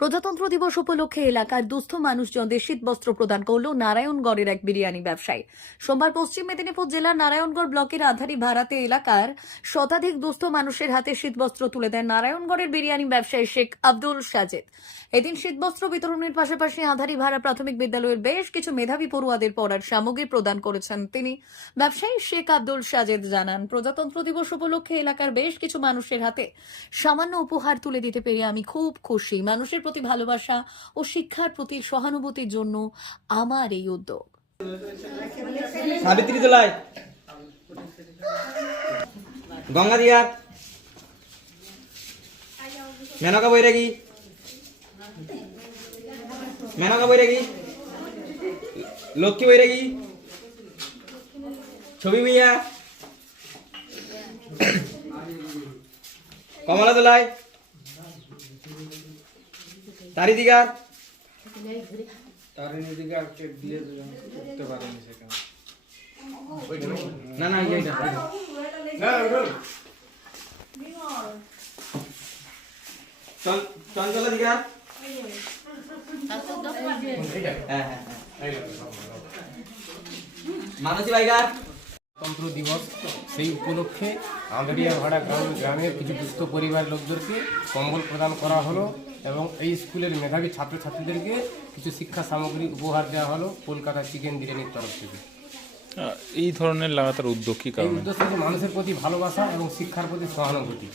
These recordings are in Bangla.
প্রজাতন্ত্র দিবস উপলক্ষে এলাকার দুস্থ মানুষজনদের শীতবস্ত্র প্রদান করল নারায়ণগড়ের এক বিরিয়ানি ব্যবসায়ী। সোমবার পশ্চিম মেদিনীপুর জেলার নারায়ণগড় ব্লকের আধারি ভাড়াতে এলাকার শতাধিক দুস্থ মানুষের হাতে শীতবস্ত্র তুলে দেন নারায়ণগড়ের বিরিয়ানি ব্যবসায়ী শেখ আব্দুল সাজেদ। এদিন শীতবস্ত্র বিতরণের পাশাপাশি আধারি ভাড়া প্রাথমিক বিদ্যালয়ের বেশ কিছু মেধাবী পড়ুয়াদের পড়ার সামগ্রী প্রদান করেছেন তিনি। ব্যবসায়ী শেখ আব্দুল সাজেদ জানান, প্রজাতন্ত্র দিবস উপলক্ষে এলাকার বেশ কিছু মানুষের হাতে সামান্য উপহার তুলে দিতে পেরে আমি খুব খুশি। মানুষের প্রতি ভালোবাসা ও শিক্ষার প্রতি সহানুভূতির জন্য আমার এই উদ্যোগ। সাবিত্রী তোলায় গঙ্গা দিয়া মেনকা বৈরাগী লক্ষ্মী বৈরাগী ছবি মিয়া কমলা তোলায় তারিদিগার না না চঞ্চলা দিগার মানসী বাইগার। গণতন্ত্র দিবস সেই উপলক্ষে আন্দারিয়া ভাড়া গ্রামের কিছু দুস্থ পরিবারের লোকদেরকে কম্বল প্রদান করা হলো এবং এই স্কুলের মেধাবী ছাত্রছাত্রীদেরকে কিছু শিক্ষা সামগ্রী উপহার দেওয়া হলো কলকাতা চিকেন বিরিয়ানির তরফ থেকে। এই ধরনের লাগাতার উদ্যোগ কি এই কারণে? উদ্দেশ্য হচ্ছে মানুষের প্রতি ভালোবাসা এবং শিক্ষার প্রতি সহানুভূতি।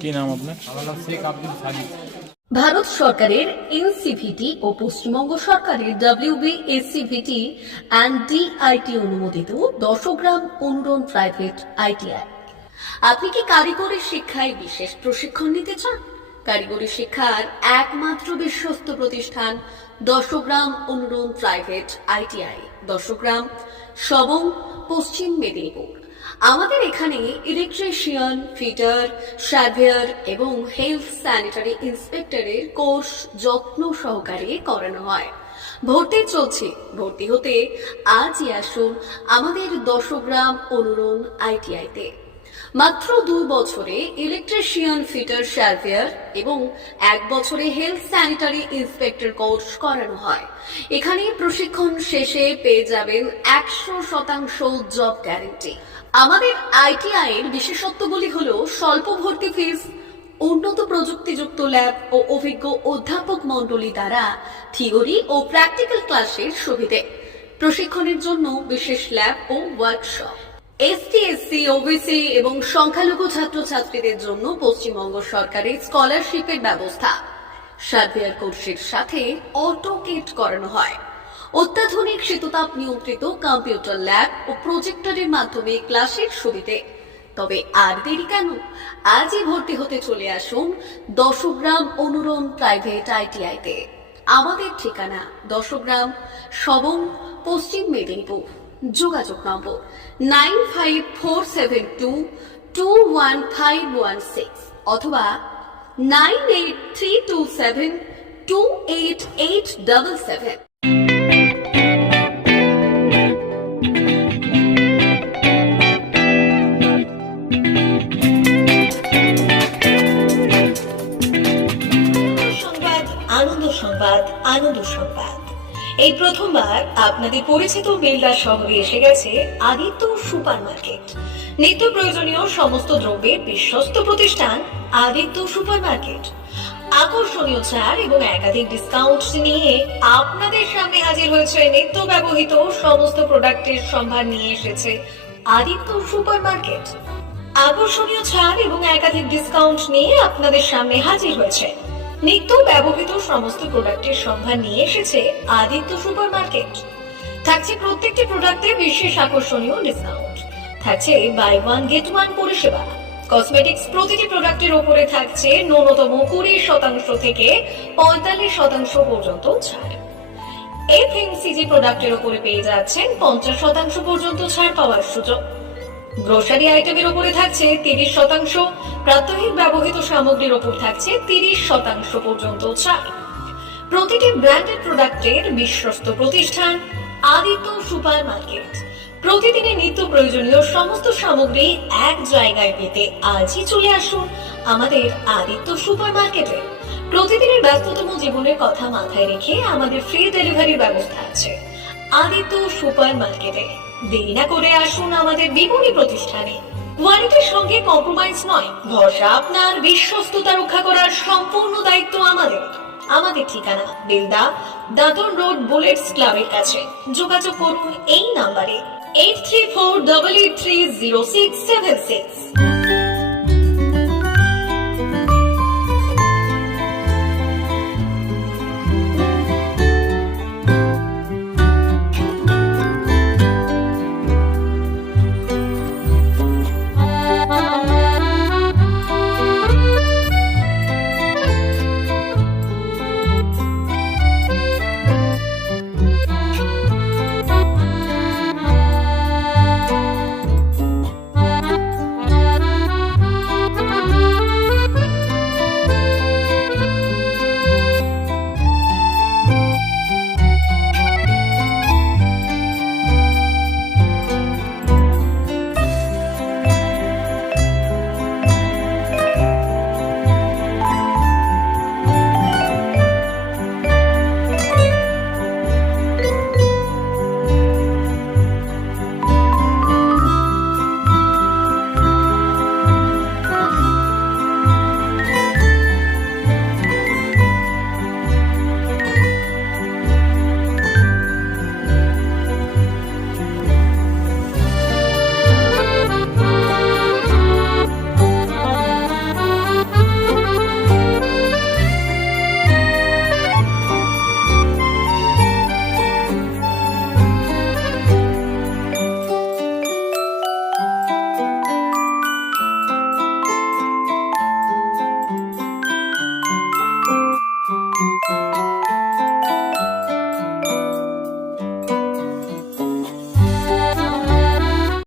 কি নাম আপনার? আমার নাম শেখ আব্দুল সাজিদ। ভারত সরকারের এনসিভিটি ও পশ্চিমবঙ্গ সরকারের WBSCVT অ্যান্ড DIT অনুমোদিত 10 গ্রাম অনুরণ প্রাইভেট ITI। আপনি কি কারিগরি শিক্ষায় বিশেষ প্রশিক্ষণ নিতে চান? কারিগরি শিক্ষার একমাত্র বিশ্বস্ত প্রতিষ্ঠান 10 গ্রাম অনুরণ প্রাইভেট ITI, 10 গ্রাম, সবং, পশ্চিম মেদিনীপুর। আমাদের এখানে ইলেকট্রিশিয়ান, ফিটার, সার্ভেয়ার এবং হেলথ স্যানিটারি ইন্সপেক্টরের কোর্স যত্ন সহকারে করানো হয়। ভর্তি চলছে। ভর্তি হতে আজই আসুন আমাদের 10 গ্রাম অনুরণ ITI-তে। মাত্র 2 বছরে ইলেকট্রিশিয়ান, ফিটার, সার্ভেয়ার এবং 1 বছরে হেলথ স্যানিটারি ইন্সপেক্টর কোর্স করানো হয়। এখানে প্রশিক্ষণ শেষে পেয়ে যাবেন 100% জব গ্যারান্টি। আমাদের ITI এর বিশেষত্বগুলি হলো স্বল্প ভর্তি ফিস, উন্নত প্রযুক্তিযুক্ত ল্যাব ও অভিজ্ঞ অধ্যাপক মণ্ডলী দ্বারা থিওরি ও প্র্যাকটিক্যাল ক্লাসের সুবিধে, প্রশিক্ষণের জন্য বিশেষ ল্যাব ও ওয়ার্কশপ, ST, SC, OBC এবং সংখ্যালঘু ছাত্রছাত্রীদের জন্য পশ্চিমবঙ্গ সরকারের স্কলারশিপের ব্যবস্থা। সার্ভেয়ার কোর্সের সাথে অটোকেট করানো হয়। অত্যাধুনিক শীততাপ নিয়ন্ত্রিত কম্পিউটার ল্যাব ও প্রজেক্টরের মাধ্যমে ক্লাসের সুবিধে। তবে আর দেরি কেন? আজই ভর্তি হতে চলে আসুন 10 গ্রাম অনুরণ প্রাইভেট ITI-তে। আমাদের ঠিকানা 10 গ্রাম, সবং, পশ্চিম মেদিনীপুর। যোগাযোগ নম্বর 9547221516 অথবা 9832728877। আনন্দ সংবাদ, আনন্দ সংবাদ। এই প্রথমবার আপনাদের পরিচিত বেলদা শহরে এসে গেছে আদিত্য সুপার মার্কেট। নিত্য প্রয়োজনীয় সমস্ত দ্রব্যের বিশ্বস্ত প্রতিষ্ঠান আদিত্য সুপার মার্কেট। আকর্ষণীয় ছাড় এবং একাধিক ডিসকাউন্ট নিয়ে আপনাদের সামনে হাজির হয়েছে। নিত্য ব্যবহৃত সমস্ত প্রোডাক্টের সম্ভার নিয়ে এসেছে আদিত্য সুপার মার্কেট। আকর্ষণীয় ছাড় এবং একাধিক ডিসকাউন্ট নিয়ে আপনাদের সামনে হাজির হয়েছে। নিত্য ব্যবহৃত সমস্ত প্রোডাক্টের সম্ভার নিয়ে এসেছে আদিত্য সুপার মার্কেট। থাকছে প্রত্যেকটি প্রোডাক্টে বিশেষ আকর্ষণীয় ডিসকাউন্ট। থাকছে বাই 1 গেট 1 পরিষেবা। কসমেটিক্স প্রতিটি প্রোডাক্টের উপরে থাকছে ন্যূনতম 20% থেকে 45% পর্যন্ত ছাড়। FMCG প্রোডাক্টের উপরে পেয়ে যাচ্ছেন 50% পর্যন্ত ছাড় পাওয়ার সুযোগ। গ্রোসারি আইটেমের উপরে থাকছে 30%, প্রাত্যহিক ব্যবহৃত সামগ্রীর উপর থাকছে 30% পর্যন্ত ছাড়। প্রতিটি ব্র্যান্ডেড প্রোডাক্টের বিশ্বস্ত প্রতিষ্ঠান আদিত্য সুপার মার্কেট। প্রতিদিনের নিত্য প্রয়োজনীয় সমস্ত সামগ্রী এক জায়গায় পেতে আজই চলে আসুন আমাদের আদিত্য সুপার মার্কেটে। প্রতিদিনের ব্যস্ততম জীবনের কথা মাথায় রেখে আমাদের ফ্রি ডেলিভারির ব্যবস্থা আছে আদিত্য সুপার মার্কেটে। দেরি না করে আসুন আমাদের বিপণী প্রতিষ্ঠানে। কোয়ালিটির সঙ্গে কম্প্রোমাইজ নয়, ভরসা আপনার, বিশ্বস্ততা রক্ষা করার সম্পূর্ণ দায়িত্ব আমাদের। আমাদের ঠিকানা বেলদা, দাদন রোড, বুলেটস ক্লাবের কাছে। যোগাযোগ করুন এই নাম্বারে 8348830676।